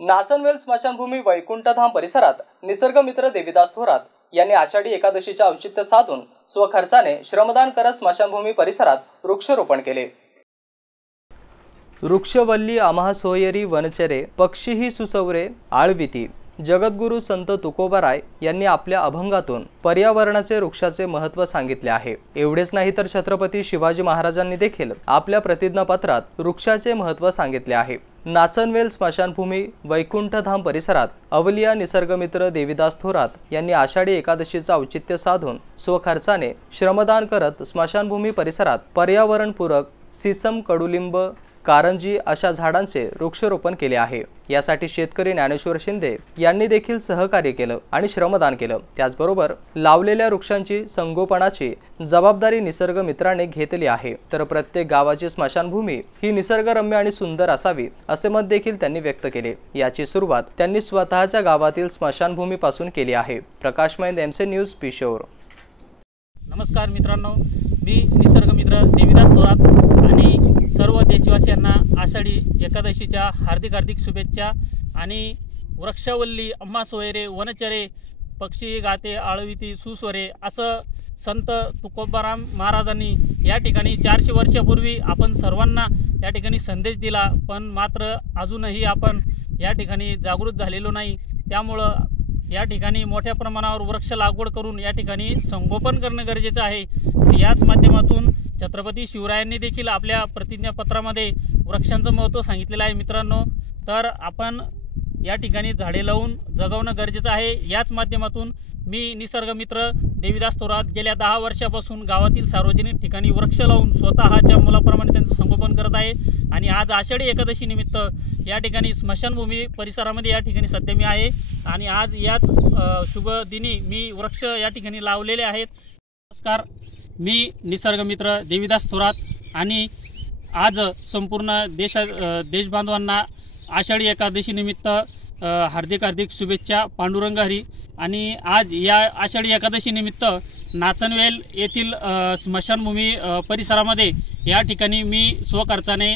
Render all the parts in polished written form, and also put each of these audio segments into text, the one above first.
नाचनवेल स्मशानभूमी वैकुंठधाम परिसरात निसर्गमित्र देविदास थोरात यांनी आषाढी एकादशीचे औचित्य साधून स्वखर्चाने श्रमदान करत स्मशानभूमी परिसरात वृक्षारोपण केले। वृक्षवल्ली आम्हा सोयरी वनचरे पक्षीही सुसवरे आळविती जगद्गुरु संत तुकोबाराय यांनी आपल्या अभंगातून पर्यावरणाचे वृक्षाचे महत्त्व सांगितले आहे। एवढेच नाही तर छत्रपती शिवाजी महाराजांनी देखील आपल्या प्रतिज्ञापत्रात वृक्षाचे महत्त्व सांगितले आहे। नाचनवेल स्मशानभूमी वैकुंठधाम परिसरात अवलिया निसर्गमित्र देविदास थोरात यांनी आषाढी एकादशीचे औचित्य साधून स्वखर्चाने श्रमदान करत स्मशानभूमी परिसरात पर्यावरणपूरक सीसम, कडुलिंब, कारंजी अशा झाडांचे वृक्षारोपण केले आहे। यासाठी शेतकरी ज्ञानेश्वर शिंदे यांनी देखील सहकार्य केले आणि श्रमदान केले। त्याचबरोबर लावलेल्या वृक्षांची संगोपनाची जबाबदारी निसर्ग मित्राने घेतली आहे। तर प्रत्येक गावाची स्मशानभूमी ही निसर्गरम्य आणि सुंदर असावी असे मत देखील त्यांनी व्यक्त केले। याची सुरुवात त्यांनी स्वतःच्या गावातील स्मशानभूमीपासून केली आहे। प्रकाश मैंद, MC न्यूज, पिशोर। नमस्कार मित्रांनो, मी निसर्गमित्र देविदास थोरात आणि सर्व देशवासियांना आषाढी एकादशीच्या हार्दिक शुभेच्छा। आणि वृक्षवल्ली आम्हा सोयरे वनचरे पक्षी गाते आळविती सुस्वरे असं संत तुकोबाराय महाराजांनी या ठिकाणी 400 वर्षापूर्वी आपण सर्वांना या ठिकाणी संदेश दिला, पण मात्र अजूनही आपण या ठिकाणी जागृत झालेलो नाही। त्यामुळं या ठिकाणी मोठ्या प्रमाणावर वृक्ष लागवड करून या ठिकाणी संगोपन करणे गरजेचे आहे। याच माध्यमातून छत्रपती शिवरायांनी देखील आपल्या प्रतिज्ञापत्रामध्ये वृक्षांचं महत्त्व सांगितलेलं आहे। मित्रांनो, तर आपण या ठिकाणी झाडे लावून जगवणं गरजेचं आहे। याच माध्यमातून मी निसर्गमित्र देविदास थोरात गेल्या 10 वर्षापासून गावातील सार्वजनिक ठिकाणी वृक्ष लावून स्वतःच्या मुलाप्रमाणे त्यांचं संगोपन करत आहे। आणि आज आषाढी एकादशी निमित्त या ठिकाणी स्मशानभूमी परिसरामध्ये या ठिकाणी सध्या मी आहे आणि आज याच शुभ दिनी मी वृक्ष या ठिकाणी लावलेले आहेत। नमस्कार, मी निसर्गमित्र देविदास थोरात आणि आज संपूर्ण देशबांधवांना आषाढी एकादशी निमित्त हार्दिक शुभेच्छा। पांडुरंग हरी। आणि आज या आषाढी एकादशी निमित्त नाचनवेल येथील स्मशानभूमी परिसरामध्ये या ठिकाणी मी स्वखर्चाने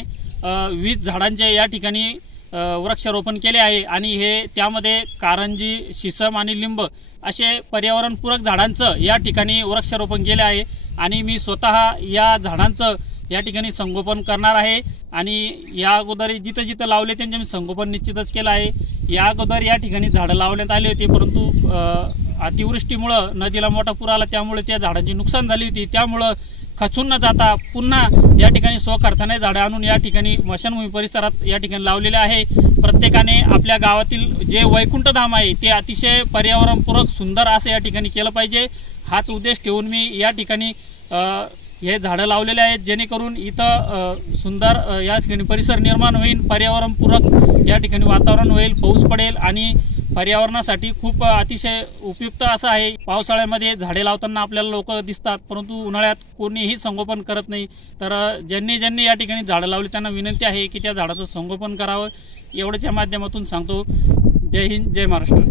20 झाडांचे या ठिकाणी वृक्षारोपण केले आहे। आणि हे त्यामध्ये कारंजी, शीसम आणि लिंब असे पर्यावरणपूरक झाडांचं या ठिकाणी वृक्षारोपण केले आहे। आणि मी स्वतः या झाडांचं या ठिकाणी संगोपन करणार आहे। आणि या अगोदर जिथं लावले त्यांचे मी संगोपन निश्चितच केलं आहे। या अगोदर या ठिकाणी झाडं लावण्यात आली होती, परंतु अतिवृष्टीमुळे नदीला मोठा पूर आला, त्यामुळे त्या झाडांची नुकसान झाली होती। त्यामुळे खचून न जाता पुन्हा या ठिकाणी स्वखर्चाने झाडं आणून या ठिकाणी स्मशानभूमी परिसरात या ठिकाणी लावलेले आहे। प्रत्येकाने आपल्या गावातील जे वैकुंठधाम आहे ते अतिशय पर्यावरणपूरक सुंदर असं या ठिकाणी केलं पाहिजे। हाच उद्देश ठेवून मी या ठिकाणी हे झाडं लावलेले आहेत, जेणेकरून इथं सुंदर या ठिकाणी परिसर निर्माण होईल, पर्यावरणपूरक या ठिकाणी वातावरण होईल, पाऊस पडेल आणि पर्यावरणासाठी खूप अतिशय उपयुक्त असं आहे। पावसाळ्यामध्ये झाडे लावताना आपल्याला लोक दिसतात, परंतु उन्हाळ्यात कोणीही संगोपन करत नाही। तर ज्यांनी या ठिकाणी झाडं लावली त्यांना विनंती आहे की त्या झाडाचं संगोपन करावं। एवढ्याच्या माध्यमातून सांगतो। जय हिंद, जय महाराष्ट्र।